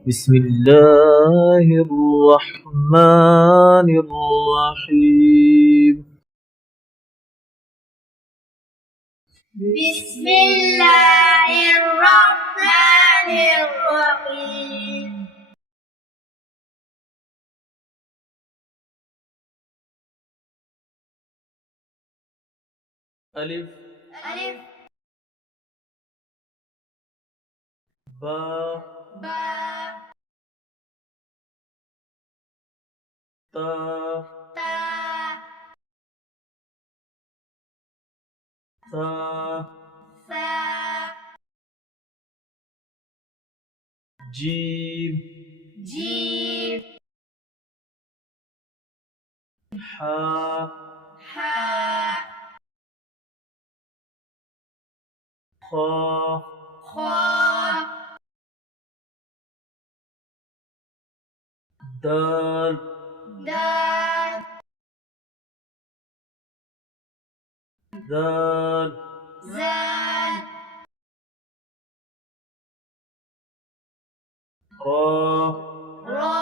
بسم الله الرحمن الرحيم. بسم الله الرحمن الرحيم. ألف ألف با با تا تا ثا ثا جيم جيم حا حا خا خا دال دال ذال زال را را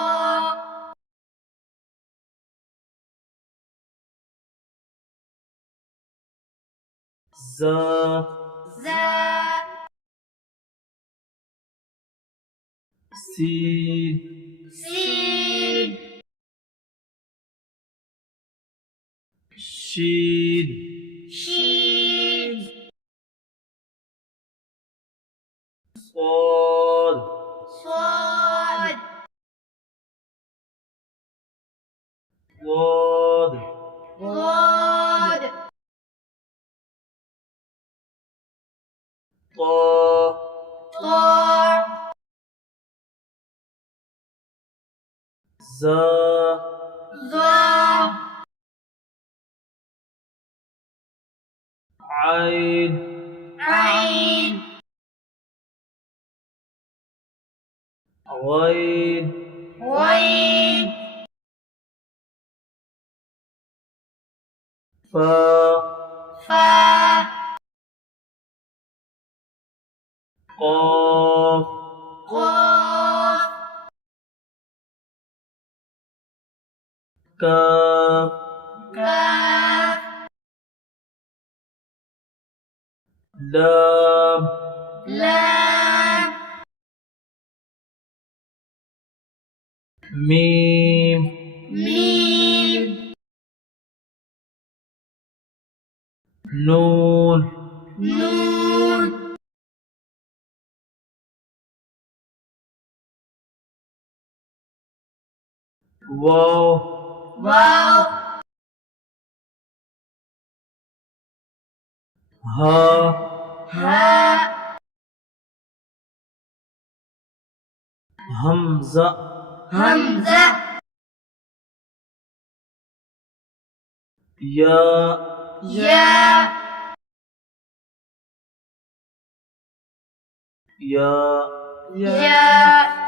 زا زا سين سين شين شين صاد صاد ضاد ضاد طا طا زا ظا عين عين غين غين فا فا قاف قاف كاف كاف لام لام ميم ميم نون نون واو واو ها هاء همزة همزة ياء ياء ياء ياء